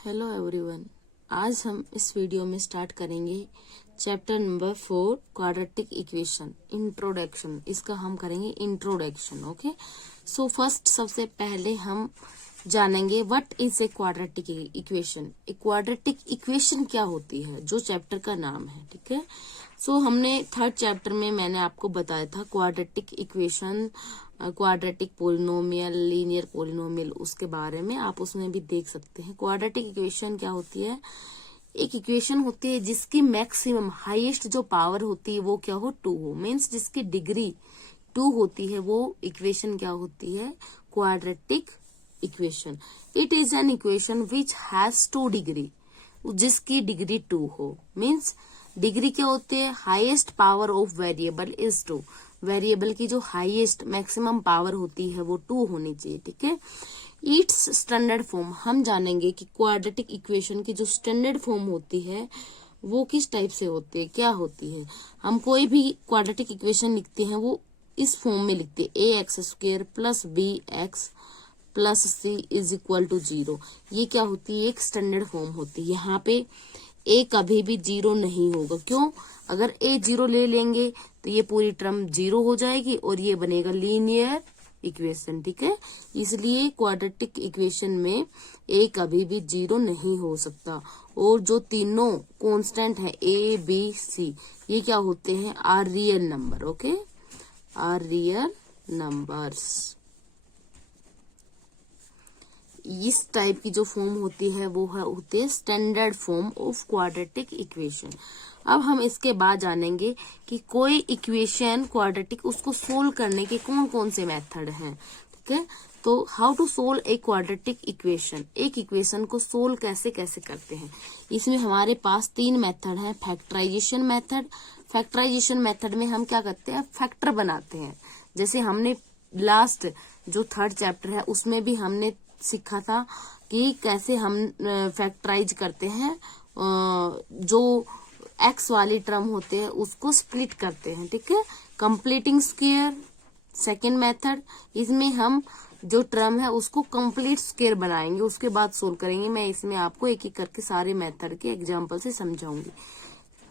Hello everyone, आज हम इस वीडियो में स्टार्ट करेंगे chapter number 4 quadratic equation introduction. इसका हम करेंगे इंट्रोडक्शन। ओके, सो फर्स्ट सबसे पहले हम जानेंगे what is a quadratic equation. A quadratic equation क्या होती है, जो चैप्टर का नाम है। ठीक है, सो हमने थर्ड चैप्टर में मैंने आपको बताया था quadratic equation, quadratic polynomial, linear polynomial, उसके बारे में आप उसमें भी देख सकते हैं। क्वाड्रेटिक इक्वेशन क्या होती है? एक इक्वेशन होती है जिसकी मैक्सिमम हाईएस्ट जो पावर होती है वो क्या हो, 2 हो। मीन्स जिसकी डिग्री 2 होती है वो इक्वेशन क्या होती है, quadratic equation. It is an equation which has 2 degree, जिसकी डिग्री 2 हो। मीन्स डिग्री क्या होती है, highest power of variable is 2। Variable की जो हाईएस्ट मैक्सिमम पावर होती है वो 2 होनी चाहिए। ठीक है, इट्स स्टैंडर्ड फॉर्म, हम जानेंगे कि क्वाड्रेटिक इक्वेशन की जो स्टैंडर्ड फॉर्म होती है वो किस टाइप से होती है, क्या होती है। हम कोई भी क्वाड्रेटिक इक्वेशन लिखते हैं वो इस फॉर्म में लिखते हैं, ax² plus bx plus c is equal to 0। ये क्या होती है, एक स्टैंडर्ड फॉर्म होती है। यहाँ पे a कभी भी 0 नहीं होगा। क्यों? अगर a 0 ले लेंगे तो ये पूरी टर्म 0 हो जाएगी और ये बनेगा लीनियर इक्वेशन। ठीक है, इसलिए क्वाड्रेटिक इक्वेशन में a कभी भी 0 नहीं हो सकता। और जो तीनों कांस्टेंट है a b c, ये क्या होते हैं, are real number. Okay, are real numbers. इस टाइप की जो फॉर्म होती है वो होती है standard form of quadratic equation. अब हम इसके बाद जानेंगे कि कोई इक्वेशन क्वाड्रेटिक, उसको सोल्व करने के कौन कौन से मेथड हैं। ठीक है, तो how to solve a quadratic equation, एक इक्वेशन को सोल्व कैसे कैसे करते हैं। इसमें हमारे पास 3 मेथड हैं। फैक्टराइजेशन मेथड, फैक्टराइजेशन मेथड में हम क्या करते हैं, फैक्टर बनाते हैं। जैसे हमने लास्ट जो थर्ड चैप्टर है उसमें भी हमने सीखा था कि कैसे हम फैक्टराइज करते हैं, जो एक्स वाली टर्म होते हैं उसको स्प्लिट करते हैं। ठीक है, कंप्लीटिंग स्क्वायर सेकेंड मेथड, इसमें हम जो टर्म है उसको कंप्लीट स्क्वायर बनाएंगे, उसके बाद सोल्व करेंगे। मैं इसमें आपको एक एक करके सारे मेथड के एग्जांपल से समझाऊंगी।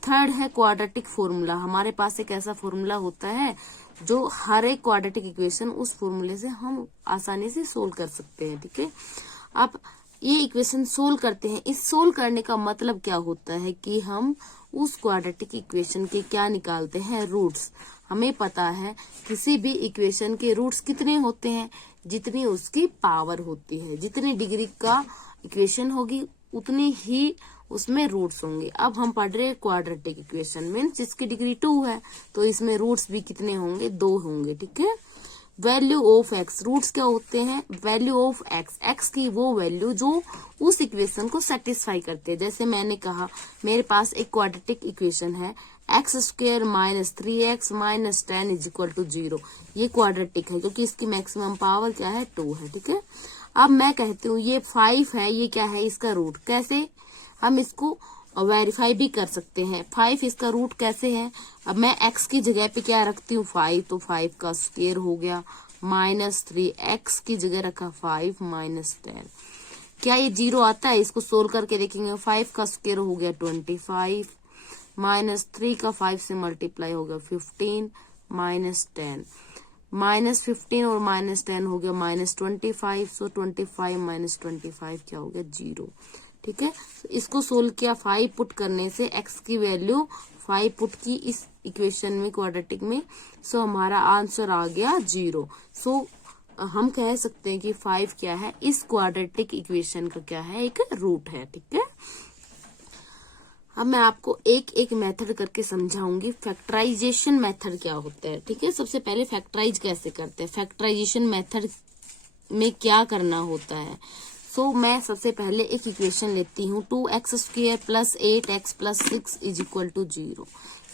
थर्ड है क्वाड्रेटिक फॉर्मूला। हमारे पास एक ऐसा फॉर्मूला होता है जो हर एक क्वाड्रेटिक इक्वेशन उस फॉर्मूले से हम आसानी से सोल्व कर सकते हैं। ठीक है, आप ये इक्वेशन सोल्व करते हैं। इस सोल्व करने का मतलब क्या होता है कि हम उस क्वाड्रेटिक इक्वेशन के क्या निकालते हैं, रूट्स। हमें पता है किसी भी इक्वेशन के रूट्स कितने होते हैं, जितनी उसकी पावर होती है। जितनी डिग्री का इक्वेशन होगी उतनी ही उसमें रूट्स होंगे। अब हम पढ़ रहे हैं क्वाड्रेटिक इक्वेशन मीन्स जिसकी डिग्री 2 है, तो इसमें रूट्स भी कितने होंगे, 2 होंगे। ठीक है, वैल्यू ऑफ एक्स, रूट्स क्या होते हैं, वैल्यू ऑफ एक्स, एक्स की वो वैल्यू जो उस इक्वेशन को सेटिस्फाई करते हैं। जैसे मैंने कहा मेरे पास एक क्वाड्रेटिक इक्वेशन है, x² minus 3x minus 10 is equal to 0। ये क्वाड्रेटिक है क्योंकि इसकी मैक्सिमम पावर क्या है, 2 है। ठीक है, अब मैं कहती हूँ ये 5 है, ये क्या है, इसका रूट। कैसे हम इसको वेरीफाई भी कर सकते हैं, 5 इसका रूट कैसे है। अब मैं x की जगह पे क्या रखती हूँ, 5, तो 5 का स्क्वायर हो गया, माइनस 3, x की जगह रखा 5 माइनस 10। क्या ये 0 आता है? इसको सोल्व करके देखेंगे। 5 का स्क्वायर हो गया 25, माइनस 3 का 5 से मल्टीप्लाई हो गया 15 माइनस 10, माइनस 15 और माइनस 10 हो गया माइनस 25। सो 25 माइनस 25 क्या हो गया, 0। ठीक है, इसको सोल्व किया, 5 पुट करने से x की वैल्यू 5 पुट की इस इक्वेशन में, क्वाड्रेटिक में। सो हमारा आंसर आ गया 0। सो हम कह सकते हैं कि 5 क्या है, इस क्वाड्रेटिक इक्वेशन का क्या है, एक रूट है। ठीक है, अब मैं आपको एक एक मेथड करके समझाऊंगी। फैक्टराइजेशन मेथड क्या होता है। ठीक है, सबसे पहले फैक्टराइज कैसे करते हैं, फैक्टराइजेशन मेथड में क्या करना होता है। सो मैं सबसे पहले एक इक्वेशन लेती हूँ, 2x² plus 8x plus 6 is equal to 0।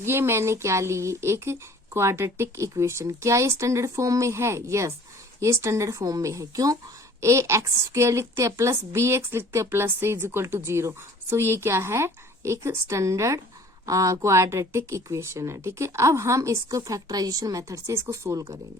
ये मैंने क्या ली, एक क्वाड्रेटिक इक्वेशन। क्या ये स्टैंडर्ड फॉर्म में है? यस, ये स्टैंडर्ड फॉर्म में है। क्यों? ax² लिखते हैं प्लस bx लिखते हैं plus c is equal to 0। So ये क्या है, एक स्टैंडर्ड क्वाड्रेटिक इक्वेशन है। ठीक है, अब हम इसको फैक्टराइजेशन मेथड से इसको सोल्व करेंगे।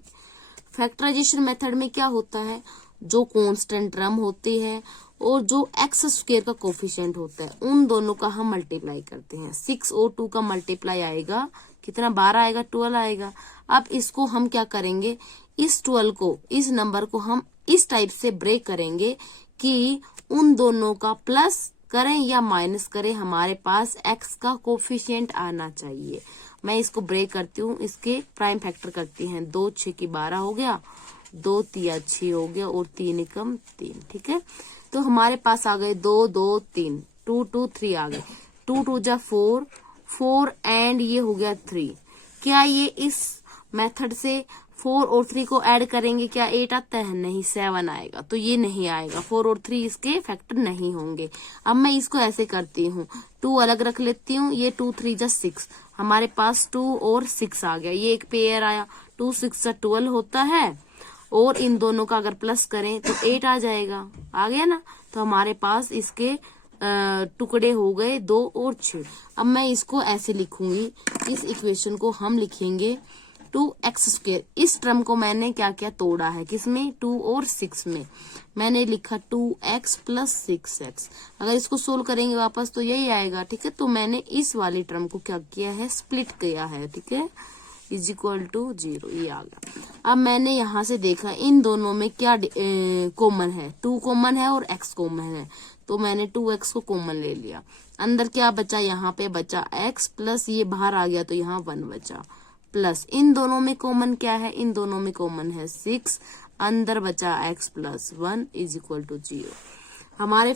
फैक्टराइजेशन मेथड में क्या होता है, जो कांस्टेंट टर्म होती है और जो एक्स स्क्वायर का कोफिशिएंट होता है उन दोनों का हम मल्टीप्लाई करते हैं। 6 और 2 का मल्टीप्लाई आएगा कितना, 12 आएगा, 12 आएगा। अब इसको हम क्या करेंगे, इस 12 को, इस नंबर को हम इस टाइप से ब्रेक करेंगे कि उन दोनों का प्लस करें या माइनस करें, हमारे पास एक्स का कोफिशिएंट आना चाहिए। मैं इसको ब्रेक करती हूँ, इसके प्राइम फैक्टर करती हैं। 2 6 की 12 हो गया, 2 3 6 हो गया और 3 एकम 3। ठीक है, तो हमारे पास आ गए 2 2 3, 2 2 3 आ गए। 2 2 जा 4, 4 एंड ये हो गया 3। क्या ये इस मेथड से 4 और 3 को ऐड करेंगे क्या 8 आता है? नहीं, 7 आएगा। तो ये नहीं आएगा, 4 और 3 इसके फैक्टर नहीं होंगे। अब मैं इसको ऐसे करती हूँ, 2 अलग रख लेती हूँ, ये 2 3 जा 6, हमारे पास 2 और 6 आ गया, ये एक पेयर आया। 2 6 जा 12 होता है और इन दोनों का अगर प्लस करें तो 8 आ जाएगा, आ गया ना। तो हमारे पास इसके टुकड़े हो गए 2 और 6। अब मैं इसको ऐसे लिखूंगी, इस इक्वेशन को हम लिखेंगे 2x²। इस टर्म को मैंने क्या क्या तोड़ा है, किसमें, 2 और 6 में। मैंने लिखा 2x + 6x। अगर इसको सोल्व करेंगे वापस तो यही आएगा। ठीक है, तो मैंने इस वाली टर्म को क्या किया है, स्प्लिट किया है। ठीक है, =0, ये आ गया। अब मैंने यहाँ से देखा इन दोनों में क्या कॉमन है, 2 कॉमन है और x कॉमन है, तो मैंने 2x को कॉमन ले लिया। अंदर क्या बचा, यहाँ पे बचा x प्लस ये बाहर आ गया तो यहाँ 1 बचा, प्लस इन दोनों में कॉमन क्या है, इन दोनों में कॉमन है 6, अंदर बचा x + 1 = 0। हमारे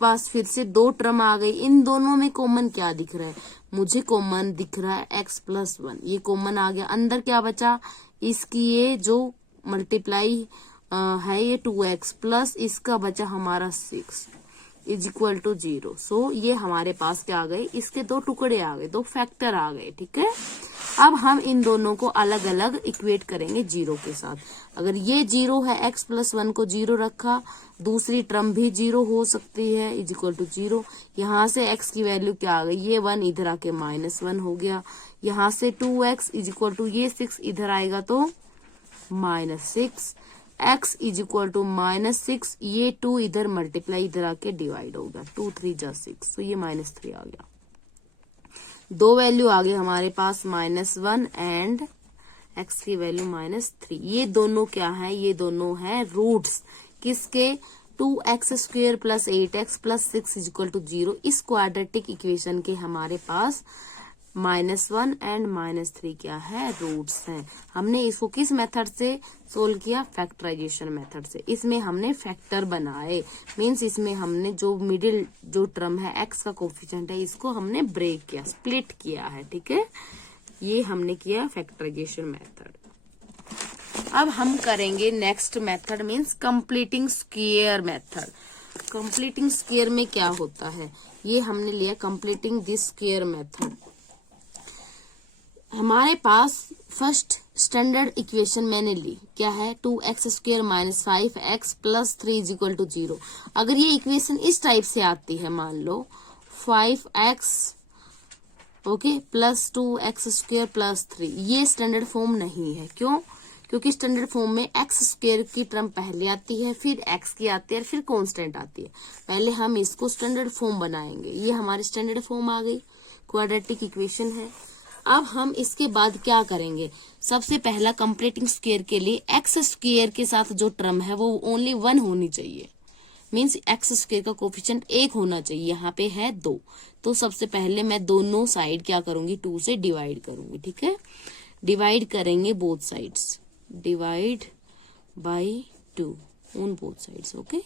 पास फिर से 2 टर्म आ गई। इन दोनों में कॉमन क्या दिख रहा है, मुझे कॉमन दिख रहा है x + 1, ये कॉमन आ गया। अंदर क्या बचा, इसकी ये जो मल्टीप्लाई है ये 2x प्लस इसका बचा हमारा 6 = 0। सो ये हमारे पास क्या आ गए, इसके 2 टुकड़े आ गए, 2 फैक्टर आ गए। ठीक है, अब हम इन दोनों को अलग अलग इक्वेट करेंगे 0 के साथ। अगर ये 0 है, x + 1 को 0 रखा, दूसरी टर्म भी 0 हो सकती है = 0। यहाँ से x की वैल्यू क्या आ गई, ये 1 इधर आके -1 हो गया। यहाँ से 2x = ये 6 इधर आएगा तो -6, x = -6, ये 2 इधर मल्टीप्लाई इधर आके डिवाइड होगा, 2 3 जा 6, तो ये -3 आ गया। 2 वैल्यू आ गई हमारे पास -1 एंड x की वैल्यू -3। ये दोनों क्या है, ये दोनों है रूट्स किसके, 2x² + 8x + 6 = 0। इस क्वाड्रेटिक इक्वेशन के हमारे पास -1 एंड -3 क्या है, रूट्स हैं। हमने इसको किस मेथड से सोल्व किया, फैक्टराइजेशन मेथड से। इसमें हमने फैक्टर बनाए, मींस इसमें हमने जो मिडिल जो टर्म है x का कोफिशिएंट है इसको हमने ब्रेक किया, स्प्लिट किया है। ठीक है, ये हमने किया फैक्टराइजेशन मेथड। अब हम करेंगे next method, means completing square method. Completing square में क्या होता है, ये हमने लिया कंप्लीटिंग दिस स्क्वायर मेथड। हमारे पास फर्स्ट स्टैंडर्ड इक्वेशन मैंने ली, क्या है, 2x² - 5x + 3 = 0। अगर ये इक्वेशन इस टाइप से आती है, मान लो 5x ओके + 2x² + 3, ये स्टैंडर्ड फॉर्म नहीं है। क्यों, क्योंकि स्टैंडर्ड फॉर्म में x² की टर्म पहले आती है, फिर x की आती है, फिर कांस्टेंट आती है। पहले हम इसको स्टैंडर्ड फॉर्म बनाएंगे। ये हमारी स्टैंडर्ड फॉर्म आ गई, क्वाड्रेटिक इक्वेशन है। अब हम इसके बाद क्या करेंगे, सबसे पहला कंप्लीटिंग स्क्वायर के लिए x² के साथ जो टर्म है वो ओनली 1 होनी चाहिए, मींस x² का कोफिशिएंट 1 होना चाहिए। यहाँ पे है 2, तो सबसे पहले मैं दोनों साइड क्या करूंगी, 2 से डिवाइड करूंगी। ठीक है, डिवाइड करेंगे both sides, divide by 2 on both sides. Okay,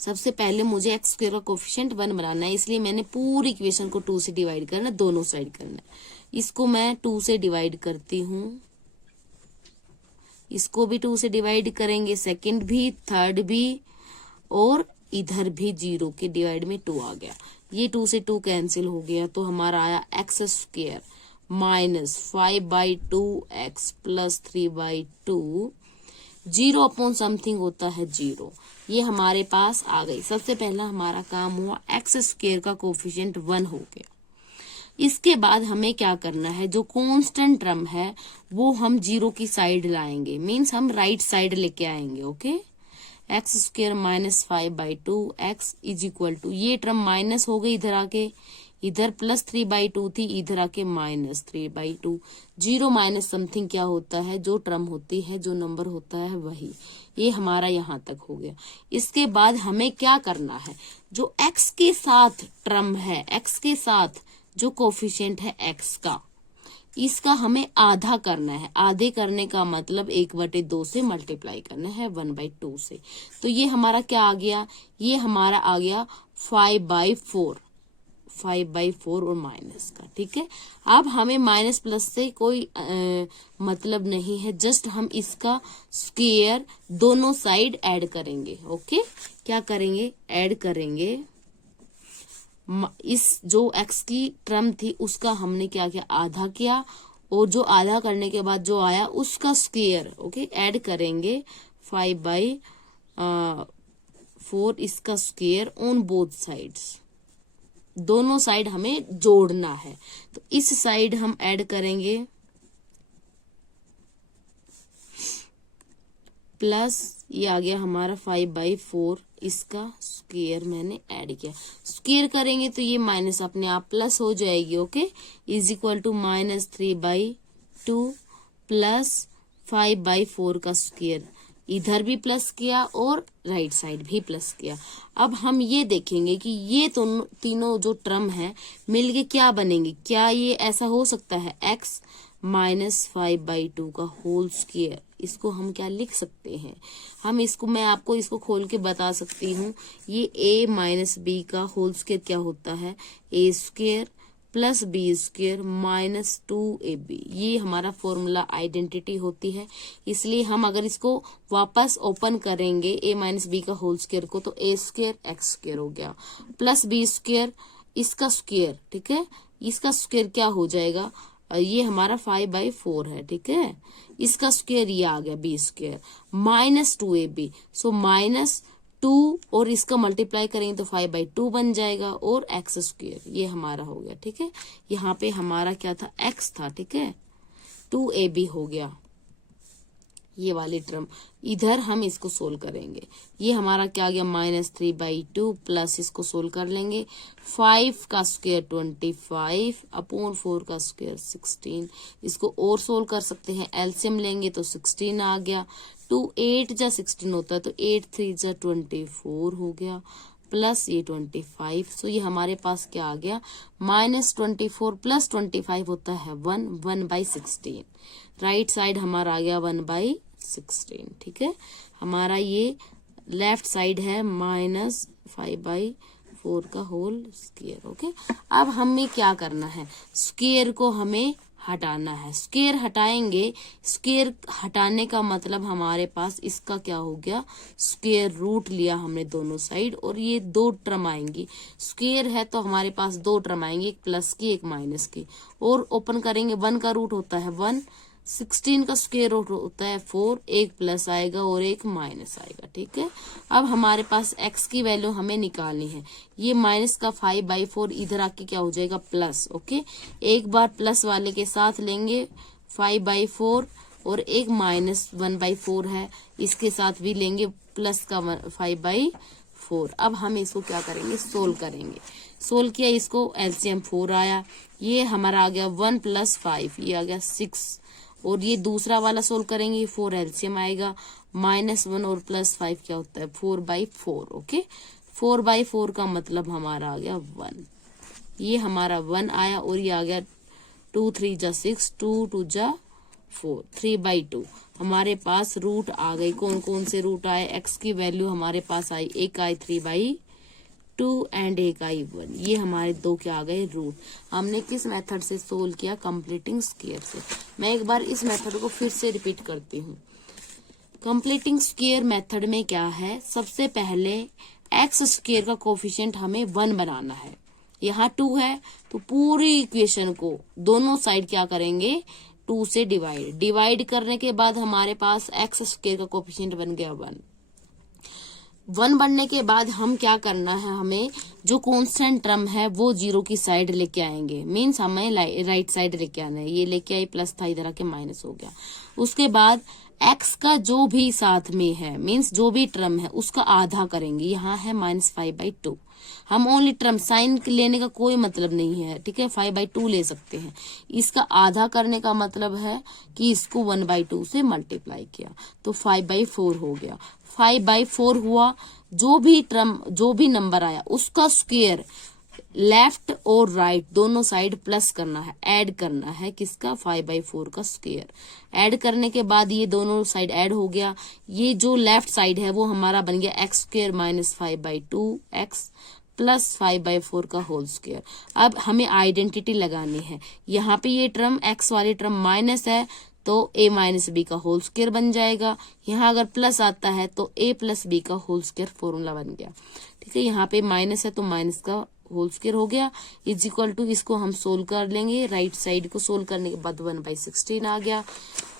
सबसे पहले मुझे x² का कोफिशिएंट 1 बनाना है, इसलिए मैंने पूरी इक्वेशन को 2 से डिवाइड करना है, दोनों साइड करना है। इसको मैं 2 से डिवाइड करती हूँ, इसको भी 2 से डिवाइड करेंगे, सेकंड भी, थर्ड भी, और इधर भी 0 के डिवाइड में 2 आ गया। ये 2 से 2 कैंसिल हो गया, तो हमारा आया x² - 5/2x + 3/2, 0 अपॉन समथिंग होता है 0। ये हमारे पास आ गई। सबसे पहला हमारा काम हुआ, x² का कोफिशिएंट 1 हो गया। इसके बाद हमें क्या करना है, जो कांस्टेंट टर्म है वो हम 0 की साइड लाएंगे, मींस हम राइट साइड लेके आएंगे। Okay, x square minus 5/2 x is equal to, ये टर्म माइनस हो गई इधर आके, इधर प्लस 3/2 थी, इधर आके माइनस 3/2। जीरो माइनस समथिंग क्या होता है, जो टर्म होती है, जो नंबर होता है वही। ये हमारा यहाँ तक हो गया। इसके बाद हमें क्या करना है, जो एक्स के साथ टर्म है, एक्स के साथ जो कोफिशिएंट है एक्स का, इसका हमें आधा करना है। आधे करने का मतलब 1/2 से मल्टीप्लाई करना है 1/2 से। तो ये हमारा क्या आ गया, ये हमारा आ गया 5/4 और माइनस का, ठीक है। अब हमें माइनस प्लस से कोई मतलब नहीं है, जस्ट हम इसका स्क्वायर दोनों साइड ऐड करेंगे। ओके, क्या करेंगे, ऐड करेंगे। इस जो x की टर्म थी उसका हमने क्या किया, आधा किया, और जो आधा करने के बाद जो आया उसका स्क्वायर, ओके, ऐड करेंगे 5/4 इसका स्क्वायर ऑन बोथ साइड्स। दोनों साइड हमें जोड़ना है, तो इस साइड हम ऐड करेंगे प्लस, ये आ गया हमारा 5/4 इसका स्क्वायर मैंने ऐड किया। स्क्वायर करेंगे तो ये माइनस अपने आप प्लस हो जाएगी। Okay, is equal to minus 3/2 plus 5/4 का स्क्वायर, इधर भी प्लस किया और राइट साइड भी प्लस किया। अब हम ये देखेंगे कि ये तीनों जो टर्म है मिलके क्या बनेंगे। क्या ये ऐसा हो सकता है, x माइनस 5/2 का होल स्क्वायर, इसको हम क्या लिख सकते हैं, हम इसको, मैं आपको इसको खोल के बता सकती हूँ। ये a माइनस बी का होल स्क्वायर क्या होता है, a square plus b square minus 2ab, ये हमारा फॉर्मूला आइडेंटिटी होती है। इसलिए हम अगर इसको वापस ओपन करेंगे a माइनस बी का होल स्क्वायर को, तो a स्क्वायर एक्स स्क्वायर हो गया प्लस बी स्क्वायर इसका स्क्वायर, ठीक है, इसका स्क्वायर क्या हो जाएगा, ये हमारा 5/4 है, ठीक है, इसका स्क्वायर ये आ गया b square minus 2ab, so minus 2 और इसका मल्टीप्लाई करेंगे तो 5/2 बन जाएगा और एक्स स्क्वायर, ये हमारा हो गया, ठीक है। यहाँ पे हमारा क्या था, एक्स था, ठीक है, 2ab हो गया ये वाली टर्म। इधर हम इसको सोल्व करेंगे, ये हमारा क्या आ गया, माइनस 3/2 प्लस इसको सोल्व कर लेंगे, 5 का स्क्वायर 25 अपॉन 4 का स्क्वायर 16। इसको और सोल्व कर सकते हैं, एलसीएम लेंगे तो 16 आ गया, 2 8 जा 16 होता है तो 8 3 जा 24 हो गया प्लस ये 25। सो ये हमारे पास क्या आ गया, माइनस 24 प्लस 25 होता है 1/16। राइट साइड हमारा आ गया 1/16, ठीक है। हमारा ये लेफ्ट साइड है माइनस 5/4 का होल स्क्वायर। ओके, अब हमें क्या करना है, स्क्वायर को हमें हटाना है। स्क्वायर हटाएंगे, स्क्वायर हटाने का मतलब हमारे पास इसका क्या हो गया, स्क्वायर रूट लिया हमने दोनों साइड, और ये 2 टर्म आएंगी। स्क्वायर है तो हमारे पास 2 टर्म आएंगी, एक प्लस की एक माइनस की, और ओपन करेंगे 1 का रूट होता है 1, 16 का स्क्वायर रूट होता है 4, एक प्लस आएगा और एक माइनस आएगा, ठीक है। अब हमारे पास x की वैल्यू हमें निकालनी है, ये माइनस का 5/4 इधर आके क्या हो जाएगा प्लस। ओके, एक बार प्लस वाले के साथ लेंगे 5/4 और एक माइनस 1/4 है, इसके साथ भी लेंगे प्लस का 5/4। अब हम इसको क्या करेंगे, सोल्व करेंगे। सोल्व किया, इसको एलसीएम 4 आया, ये हमारा आ गया 1 + 5, ये आ गया 6, और ये दूसरा वाला सोल्व करेंगे 4 एलसीएम आएगा, -1 और +5 क्या होता है 4/4। ओके, 4/4 का मतलब हमारा आ गया 1, ये हमारा 1 आया, और ये आ गया 2 3 जा 6, 2 2 जा 4, 3/2। हमारे पास रूट आ गई, कौन कौन से रूट आए, एक्स की वैल्यू हमारे पास आई, एक आई 3/2 एंड एक आई 1, ये हमारे 2 क्या आ गए रूट। हमने किस मेथड से सोल्व किया, कंप्लीटिंग स्क्वायर से। मैं एक बार इस मेथड को फिर से रिपीट करती हूँ। कंप्लीटिंग स्क्वायर मेथड में क्या है, सबसे पहले एक्स स्क्वायर का कोफिशिएंट हमें 1 बनाना है, यहाँ 2 है तो पूरी इक्वेशन को दोनों साइड क्या करेंगे 2 से डिवाइड करने के बाद हमारे पास एक्स स्क्वायर का कोफिशिएंट बन गया 1 बनने के बाद हम क्या करना है, हमें जो कांस्टेंट टर्म है वो 0 की साइड लेके आएंगे, मीन्स हमें राइट साइड लेके आना है। ये लेके आई प्लस था, इधर आके माइनस हो गया। उसके बाद x का जो भी साथ में है मीन्स जो भी टर्म है उसका आधा करेंगे। यहाँ है -5/2, हम ओनली टर्म, साइन लेने का कोई मतलब नहीं है, ठीक है, 5/2 ले सकते हैं। इसका आधा करने का मतलब है कि इसको 1/2 से मल्टीप्लाई किया तो 5/4 हो गया। 5/4 हुआ, जो भी टर्म, जो भी नंबर आया उसका स्क्वायर लेफ्ट और राइट दोनों साइड प्लस करना है, ऐड करना है। किसका? 5/4 का स्क्वायर। ऐड करने के बाद ये दोनों साइड ऐड हो गया। ये जो लेफ्ट साइड है वो हमारा बन गया x² - 5/2 x प्लस 5/4 का होल स्क्वायर। अब हमें आइडेंटिटी लगानी है। यहाँ पे ये टर्म x वाली टर्म माइनस है तो a - b का होल स्क्वायर बन जाएगा। यहाँ अगर प्लस आता है तो a + b का होल स्क्वायर फॉर्मूला बन गया, ठीक है। यहाँ पे माइनस है तो माइनस का होल स्क्वायर हो गया = इसको हम सोल्व कर लेंगे। राइट साइड को सोल्व करने के बाद 1/16 आ गया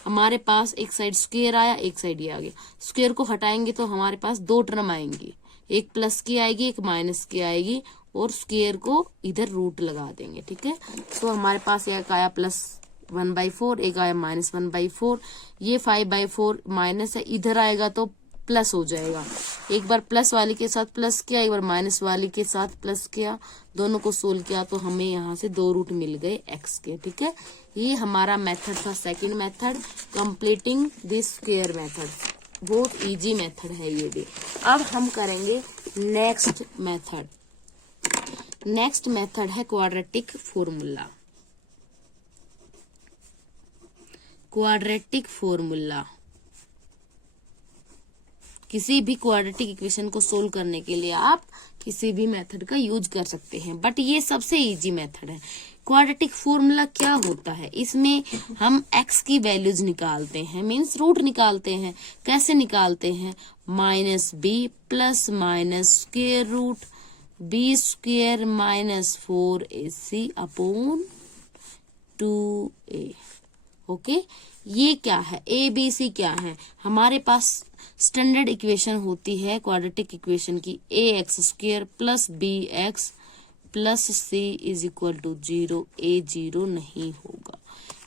हमारे पास। एक साइड स्क्वायर आया, एक साइड ये आ गया। स्क्वायर को हटाएंगे तो हमारे पास दो टर्म आएंगी, एक प्लस की आएगी, एक माइनस की आएगी, और स्क्वायर को इधर रूट लगा देंगे, ठीक है। तो हमारे पास एक आया +1/4, एक आया -1/4। ये 5/4 माइनस है, इधर आएगा तो प्लस हो जाएगा। एक बार प्लस वाली के साथ प्लस किया, एक बार माइनस वाली के साथ प्लस किया, दोनों को सोल्व किया तो हमें यहाँ से 2 रूट मिल गए x के, ठीक है। ये हमारा मेथड था, second method, completing this square method. बहुत इजी मेथड है ये भी। अब हम करेंगे नेक्स्ट मेथड। नेक्स्ट मेथड है क्वाड्रेटिक फॉर्मूला। क्वाड्रेटिक फॉर्मूला किसी भी क्वाड्रेटिक इक्वेशन को सोल्व करने के लिए आप किसी भी मेथड का यूज कर सकते हैं, बट ये सबसे इजी मेथड है। क्वाड्रेटिक फॉर्मूला क्या होता है? इसमें हम x की वैल्यूज निकालते हैं, मीन्स रूट निकालते हैं। कैसे निकालते हैं? -b plus minus square root b² - 4ac upon 2a। Okay, ये क्या है? a b c क्या है? हमारे पास स्टैंडर्ड इक्वेशन होती है क्वाड्रेटिक इक्वेशन की, ax² plus bx plus c = 0, a 0 नहीं होगा।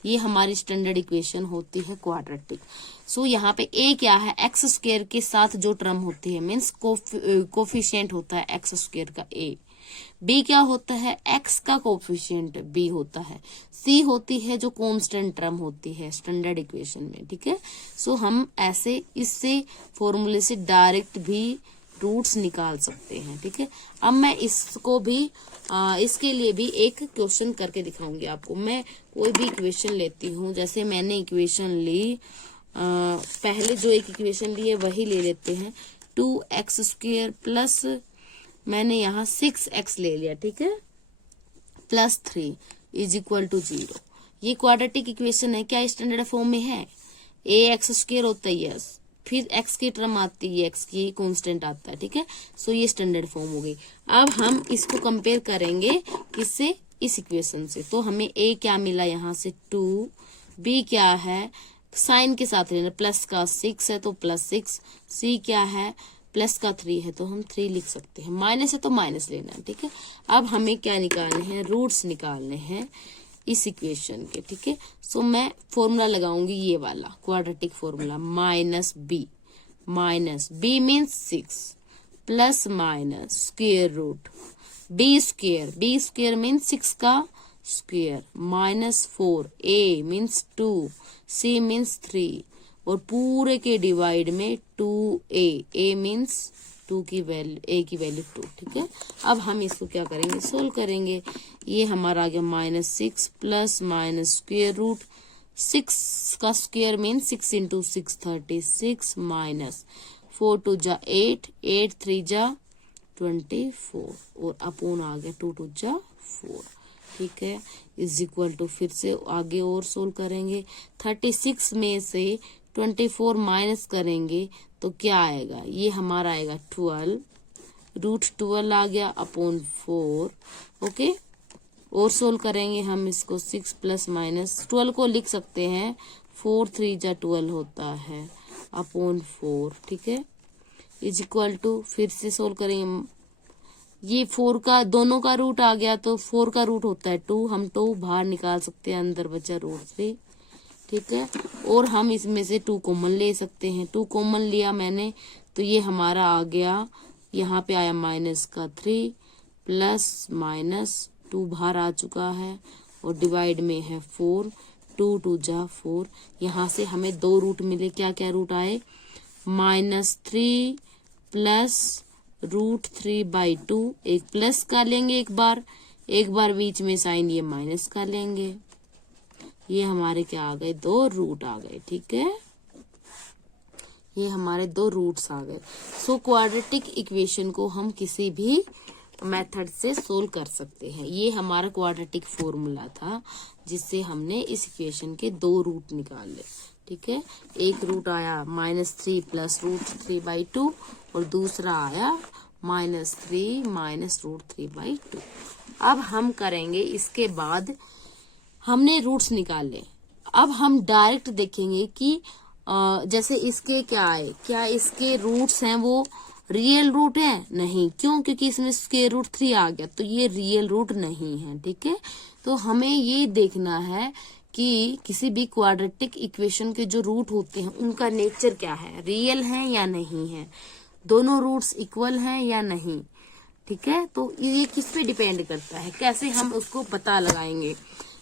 ये हमारी स्टैंडर्ड इक्वेशन होती है क्वाड्रेटिक। सो यहाँ पे a क्या है? x² के साथ जो टर्म होती है, मीन्स कोफिशिएंट होता है x² का a। b क्या होता है? x का कोफिशिएंट b होता है। c होती है जो कांस्टेंट टर्म होती है स्टैंडर्ड इक्वेशन में, ठीक है। सो हम ऐसे इससे फॉर्मूले से डायरेक्ट भी रूट्स निकाल सकते हैं, ठीक है। अब मैं इसको भी इसके लिए भी एक क्वेश्चन करके दिखाऊंगी आपको। मैं कोई भी इक्वेशन लेती हूँ, जैसे मैंने इक्वेशन ली, पहले जो एक इक्वेशन ली है वही ले लेते हैं। 2x² प्लस मैंने यहाँ 6x ले लिया, ठीक है, प्लस 3 = 0। ये क्वाड्रेटिक इक्वेशन है। क्या स्टैंडर्ड फॉर्म में है? ax² होता है, यस, फिर x की टर्म आती है, x की कांस्टेंट आता है, ठीक है। सो ये स्टैंडर्ड फॉर्म हो गई। अब हम इसको कंपेयर करेंगे किससे? इस इक्वेशन से। तो हमें a क्या मिला यहाँ से 2, b क्या है, साइन के साथ लेना, प्लस का 6 है तो +6, c क्या है, प्लस का 3 है तो हम 3 लिख सकते हैं, माइनस है तो माइनस लेना, ठीक है। अब हमें क्या निकालने हैं? रूट्स निकालने हैं इस इक्वेशन के, ठीक है। सो मैं फॉर्मूला लगाऊंगी ये वाला quadratic formula, -b means 6 plus minus square root b² means 6 का square -4, a means 2, c means 3, और पूरे के डिवाइड में 2a मीन्स 2 की वैल्यू, a की वैल्यू 2, ठीक है। अब हम इसको क्या करेंगे? सोल्व करेंगे। ये हमारा आ गया -6 प्लस माइनस स्क्वायर रूट 6 का स्क्वायर मीन्स 6 × 6 36 माइनस 4 2 जा 8, 8 3 जा 24, और अपोन आ गया 2 2 जा 4, ठीक है, = फिर से आगे और सोल्व करेंगे। 36 में से 24 माइनस करेंगे तो क्या आएगा? ये हमारा आएगा 12, √12 आ गया अपॉन 4, ओके। और सोल्व करेंगे हम इसको, 6 प्लस माइनस 12 को लिख सकते हैं 4 3 जा 12 होता है अपॉन 4, ठीक है, = फिर से सोल्व करेंगे। ये 4 का दोनों का रूट आ गया तो 4 का रूट होता है 2, हम 2 बाहर निकाल सकते हैं, अंदर बचा √3, ठीक है। और हम इसमें से 2 कॉमन ले सकते हैं। 2 कॉमन लिया मैंने तो ये हमारा आ गया, यहाँ पे आया माइनस का 3 प्लस माइनस 2 बाहर आ चुका है और डिवाइड में है 4, 2 2 जा 4। यहाँ से हमें 2 रूट मिले। क्या क्या रूट आए? -3 प्लस √3/2। एक प्लस का लेंगे एक बार बीच में साइन ये माइनस का लेंगे। ये हमारे क्या आ गए? 2 रूट आ गए, ठीक है। ये हमारे 2 रूट्स आ गए। सो क्वाड्रेटिक इक्वेशन को हम किसी भी मेथड से सोल्व कर सकते हैं। ये हमारा क्वाड्रेटिक फॉर्मूला था जिससे हमने इस इक्वेशन के 2 रूट निकाले, ठीक है। एक रूट आया -3 प्लस √3/2 और दूसरा आया -3 माइनस √3/2। अब हम करेंगे, इसके बाद हमने रूट्स निकाले। अब हम डायरेक्ट देखेंगे कि जैसे इसके क्या है, क्या इसके रूट्स हैं वो रियल रूट है? नहीं। क्यों? क्योंकि इसमें √3 आ गया तो ये रियल रूट नहीं है, ठीक है। तो हमें ये देखना है कि किसी भी क्वाड्रेटिक इक्वेशन के जो रूट होते हैं उनका नेचर क्या है, रियल है या नहीं है, दोनों रूट्स इक्वल हैं या नहीं, ठीक है। तो ये किस पे डिपेंड करता है, कैसे हम उसको पता लगाएंगे,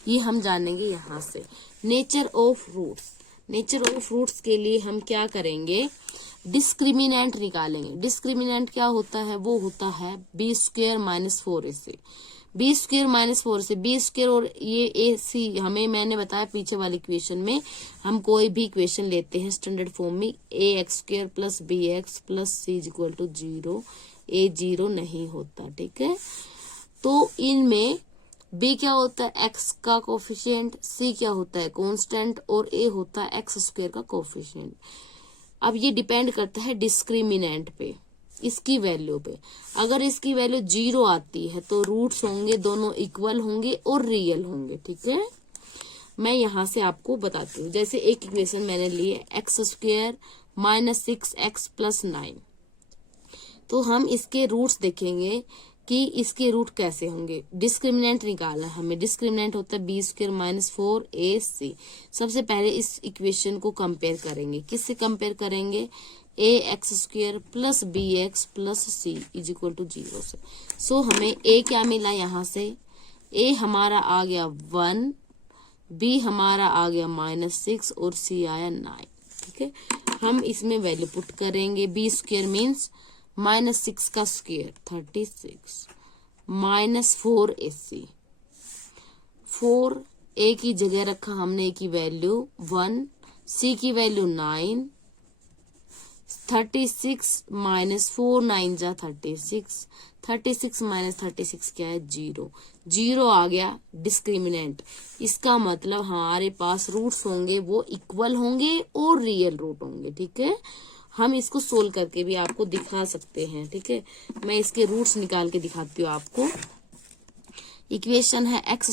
ये हम जानेंगे यहाँ से। Nature of roots. Nature of roots के लिए हम क्या करेंगे? डिस्क्रिमिनेंट निकालेंगे। डिस्क्रिमिनेंट क्या होता है? वो होता है b² - 4ac। b² - 4ac, b² और ये ac हमें, मैंने बताया पीछे वाली इक्वेशन में हम कोई भी इक्वेशन लेते हैं स्टैंडर्ड फॉर्म में, ax² + bx + c = 0, a 0 नहीं होता, ठीक है। तो इनमें b क्या होता है? x का कोफिशिएंट, c क्या होता है? कांस्टेंट, और a होता है x² का कोफिशिएंट। अब ये डिपेंड करता है डिस्क्रिमिनेंट पे, इसकी वैल्यू पे। अगर इसकी वैल्यू 0 आती है तो रूट्स होंगे दोनों इक्वल होंगे और रियल होंगे, ठीक है। मैं यहाँ से आपको बताती हूँ। जैसे एक इक्वेशन मैंने ली है x² - 6x + 9। तो हम इसके रूट्स देखेंगे कि इसके रूट कैसे होंगे। डिस्क्रिमिनेंट निकालना है हमें। डिस्क्रिमिनेंट होता है b² - 4ac। सबसे पहले इस इक्वेशन को कंपेयर करेंगे। किससे कंपेयर करेंगे? ax² + bx + c = 0 से। सो हमें a क्या मिला यहाँ से? a हमारा आ गया 1, b हमारा आ गया -6 और c आया 9, ठीक है। हम इसमें वैल्यू पुट करेंगे। b² मीन्स -6 का स्क्वायर 36 -4ac। 4 a की जगह रखा हमने, a की वैल्यू 1, c की वैल्यू 9, 36 - 4 9 जा 36, 36 - 36 क्या है? 0। 0 आ गया डिस्क्रिमिनेंट। इसका मतलब हमारे पास रूट्स होंगे वो इक्वल होंगे और रियल रूट होंगे, ठीक है। हम इसको सोल्व करके भी आपको दिखा सकते हैं, ठीक है। मैं इसके रूट्स निकाल के दिखाती हूँ आपको। इक्वेशन है x² -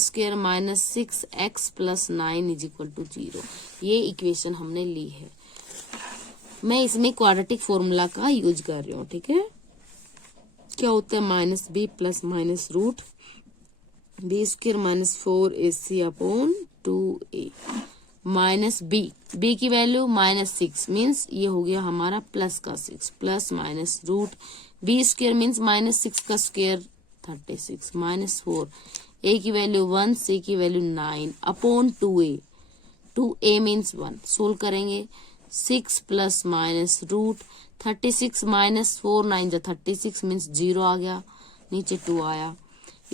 6x + 9 = 0। ये इक्वेशन हमने ली है। मैं इसमें क्वाड्रेटिक फॉर्मूला का यूज कर रही हूँ, ठीक है। क्या होता है? -b + b² - 4ac/2a -b की वैल्यू -6 मीन्स ये हो गया हमारा प्लस का 6 plus minus root b² means -6 का स्क्वायर 36 -4 a की वैल्यू 1 c की value 9/2a 2a means 1। Solve करेंगे 6 प्लस माइनस रूट 36 - 4 9 जा 36 मीन्स 0 आ गया, नीचे 2 आया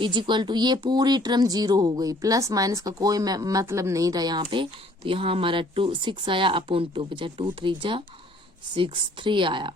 = ये पूरी टर्म 0 हो गई। प्लस माइनस का कोई मतलब नहीं रहा यहाँ पे, तो यहाँ हमारा 6 आया /2 बचा 2 3 जा 6 3 आया।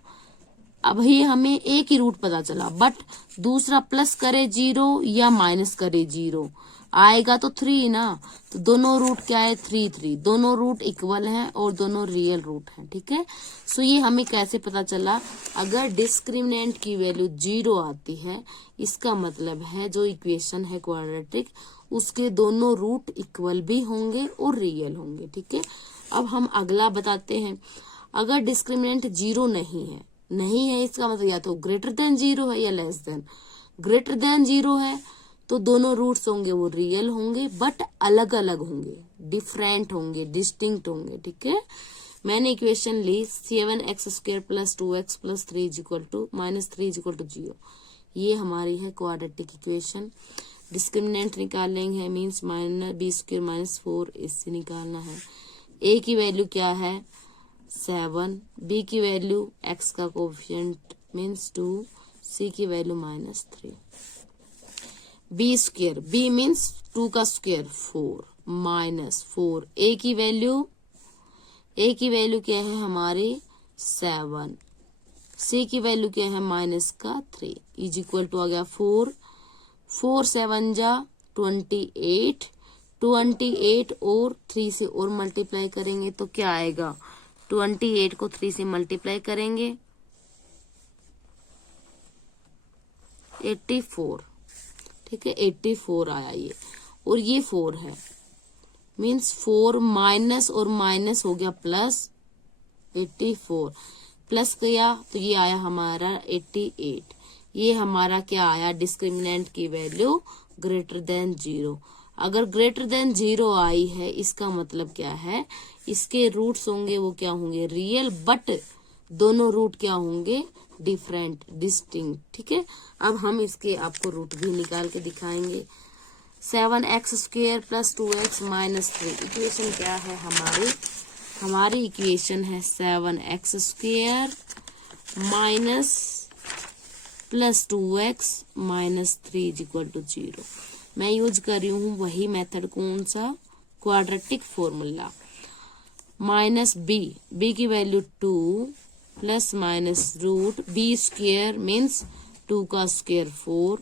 अब ये हमें एक ही रूट पता चला, बट दूसरा प्लस करे 0 या माइनस करे 0 आएगा तो 3 ना। तो दोनों रूट क्या है? 3 3। दोनों रूट इक्वल हैं और दोनों रियल रूट हैं, ठीक है। सो ये हमें कैसे पता चला? अगर डिस्क्रिमिनेंट की वैल्यू 0 आती है इसका मतलब है जो इक्वेशन है क्वाड्रेटिक उसके दोनों रूट इक्वल भी होंगे और रियल होंगे, ठीक है। अब हम अगला बताते हैं। अगर डिस्क्रिमिनेंट 0 नहीं है इसका मतलब या तो ग्रेटर देन 0 है या लेस देन। ग्रेटर देन 0 है तो दोनों रूट्स होंगे वो रियल होंगे बट अलग अलग होंगे, डिफरेंट होंगे, डिस्टिंक्ट होंगे। ठीक है, मैंने इक्वेशन ली 7x² + 2x + 3 -3 = 0। ये हमारी है क्वाड्रेटिक इक्वेशन। डिस्क्रिमिनेंट निकालेंगे, मीन्स -b² - 4ac निकालना है। a की वैल्यू क्या है 7, b की वैल्यू x का कोएफिशिएंट मीन्स 2, c की वैल्यू -3। b², b मीन्स 2 का स्क्वायर 4 -4, a की वैल्यू क्या है हमारी 7, c की वैल्यू क्या है -3 = आ गया 4 7 जा 28, 28 और 3 से और मल्टीप्लाई करेंगे तो क्या आएगा, 28 को 3 से मल्टीप्लाई करेंगे 84। ठीक है, 84 आया ये, और ये 4 है, मीन्स 4 माइनस और माइनस हो गया प्लस, 84 प्लस किया तो ये आया हमारा 88। ये हमारा क्या आया, डिस्क्रिमिनेंट की वैल्यू >0। अगर >0 आई है इसका मतलब क्या है, इसके रूट्स होंगे वो क्या होंगे रियल, बट दोनों रूट क्या होंगे डिफरेंट, डिस्टिंक्ट। ठीक है, अब हम इसके आपको रूट भी निकाल के दिखाएंगे। 7x² + 2x - 3 इक्वेशन क्या है हमारी इक्वेशन है 7x² - + 2x - 3 = 0। मैं यूज कर रही हूँ वही मेथड, कौन सा, क्वाड्रेटिक फॉर्मूला। -b की वैल्यू 2 ± √b² मीन्स 2 का स्क्वायर 4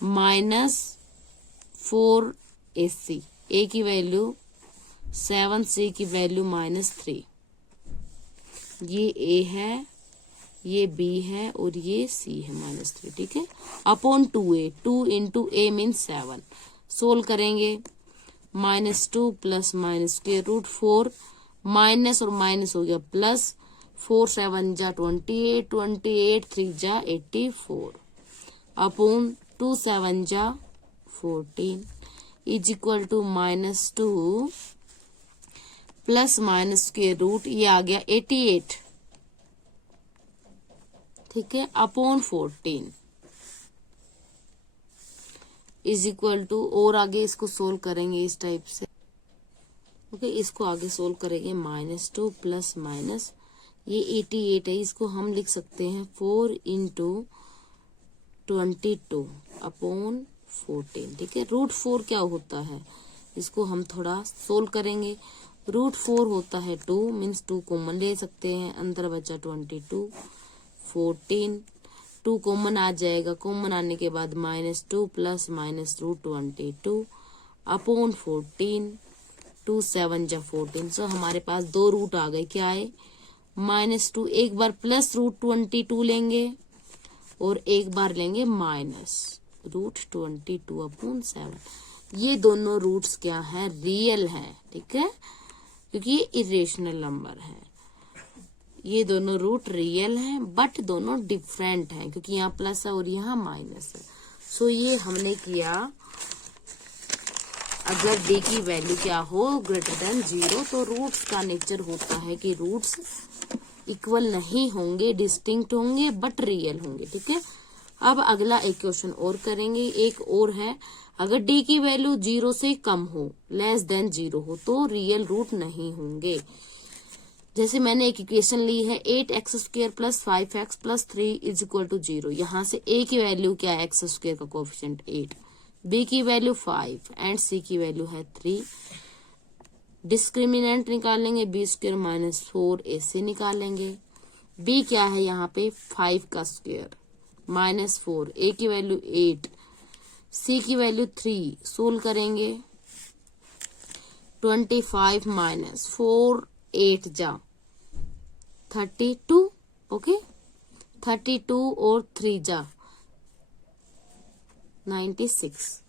-4ac, a की वैल्यू 7, c की वैल्यू -3। ये a है, ये b है और ये c है -3। ठीक है, upon 2a, 2 × a means 7। Solve करेंगे -2 + -√4, माइनस और माइनस हो गया प्लस, 4 7 जा 28, 28 3 जा 84 अपॉन 2 7 जा 14 = -2 प्लस माइनस के रूट, ये आ गया 88। ठीक है, अपॉन 14 = और आगे इसको सोल्व करेंगे इस टाइप से। ओके, इसको आगे सोल्व करेंगे -2 प्लस माइनस, ये 88 है, इसको हम लिख सकते हैं 4 × 22 अपॉन 14। ठीक है, √4 क्या होता है, इसको हम थोड़ा सोल्व करेंगे। √4 होता है 2, मीन्स 2 कॉमन ले सकते हैं, अंदर बचा 22, 14, 2 कॉमन आ जाएगा, कॉमन आने के बाद -2 प्लस माइनस √22 अपॉन 14, 2 7 जा 14। सो हमारे पास 2 रूट आ गए, क्या आए -2, एक बार प्लस √22 लेंगे और एक बार लेंगे माइनस √22 अपॉन 7। ये दोनों रूट्स क्या है, रियल है। ठीक है, क्योंकि ये इरेशनल नंबर है, ये दोनों रूट रियल हैं बट दोनों डिफरेंट हैं, क्योंकि यहाँ प्लस है और यहाँ माइनस है। सो ये हमने किया, अगर d की वैल्यू क्या हो >0 तो रूट्स का नेचर होता है कि रूट्स इक्वल नहीं होंगे, डिस्टिंक्ट होंगे बट रियल होंगे। ठीक है, अब अगला एक क्वेश्चन और करेंगे, एक और है, अगर d की वैल्यू 0 से कम हो, <0 हो, तो रियल रूट नहीं होंगे। जैसे मैंने एक इक्वेशन ली है 8x² + 5x + 3 = 0। यहाँ से a की वैल्यू क्या है, x² का कोएफिशिएंट 8, b की वैल्यू 5 एंड c की वैल्यू है 3। डिस्क्रिमिनेंट निकालेंगे, b² - 4ac निकालेंगे। b क्या है यहाँ पे 5 का स्क्वायर -4, a की वैल्यू 8, c की वैल्यू 3। सोल्व करेंगे 25 - 4 8 जा 32। ओके, 32 और 3 जा 96।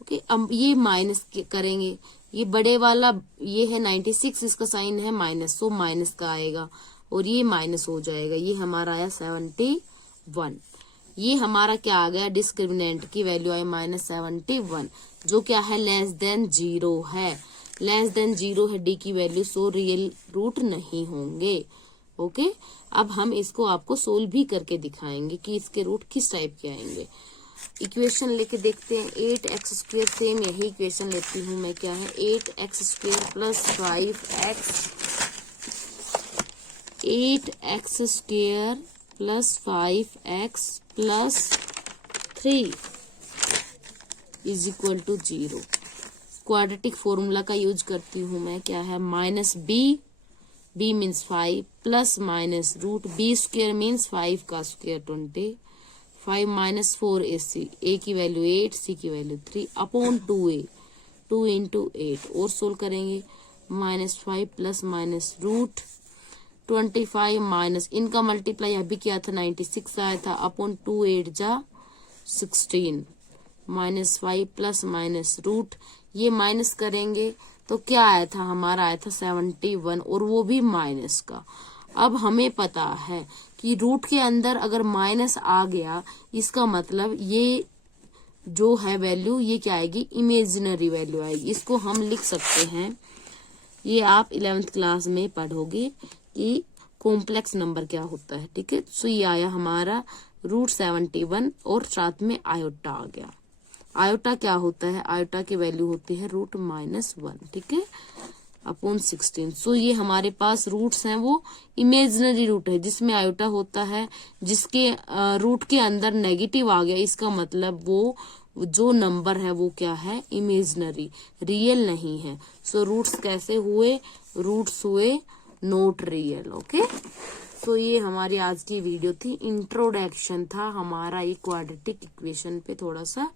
ओके, अब ये माइनस करेंगे, ये बड़े वाला ये है 96, इसका साइन है माइनस, सो माइनस का आएगा और ये माइनस हो जाएगा, ये हमारा आया 71। ये हमारा क्या आ गया, डिस्क्रिमिनेंट की वैल्यू आई -71, जो क्या है लेस देन 0 है, लेस देन 0 है डी की वैल्यू, सो रियल रूट नहीं होंगे। ओके, अब हम इसको आपको सोल्व भी करके दिखाएंगे कि इसके रूट किस टाइप के आएंगे। इक्वेशन लेके देखते हैं, 8x², सेम यही इक्वेशन लेती हूँ मैं, क्या है 8x² plus 5x plus 3 is equal to 0। Quadratic formula का यूज करती हूँ मैं, क्या है b means 5 plus minus root b² means 5 का स्क्वायर 20, 5 माइनस 4ac, a की वैल्यू 8, c की वैल्यू 3 अपॉन 2a, 2 इंटू 8 और सोल्व करेंगे, -5 प्लस माइनस रूट 25 माइनस इनका मल्टीप्लाई अभी किया था 96 आया था, अपॉन 2 8 जा 16, -5 प्लस माइनस रूट, ये माइनस करेंगे तो क्या आया था, हमारा आया था 71 और वो भी माइनस का। अब हमें पता है कि रूट के अंदर अगर माइनस आ गया, इसका मतलब ये जो है वैल्यू ये क्या आएगी, इमेजिनरी वैल्यू आएगी। इसको हम लिख सकते हैं, ये आप 11th क्लास में पढ़ोगे कि कॉम्प्लेक्स नंबर क्या होता है, ठीक है। सो ये आया हमारा √71 और साथ में आयोटा आ गया। आयोटा क्या होता है, आयोटा की वैल्यू होती है √-1, ठीक है, अपॉन 16। सो ये हमारे पास रूट्स हैं वो इमेजिनरी रूट है, जिसमें आयोटा होता है, जिसके रूट के अंदर नेगेटिव आ गया, इसका मतलब वो जो नंबर है वो क्या है, इमेजिनरी, रियल नहीं है। सो रूट्स कैसे हुए, रूट्स हुए नॉट रियल। ओके, सो ये हमारी आज की वीडियो थी, इंट्रोडक्शन था हमारा ये क्वाड्रेटिक इक्वेशन पे थोड़ा सा।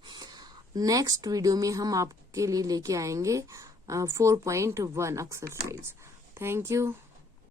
नेक्स्ट वीडियो में हम आपके लिए लेके आएंगे 4.1 एक्सरसाइज। Thank you.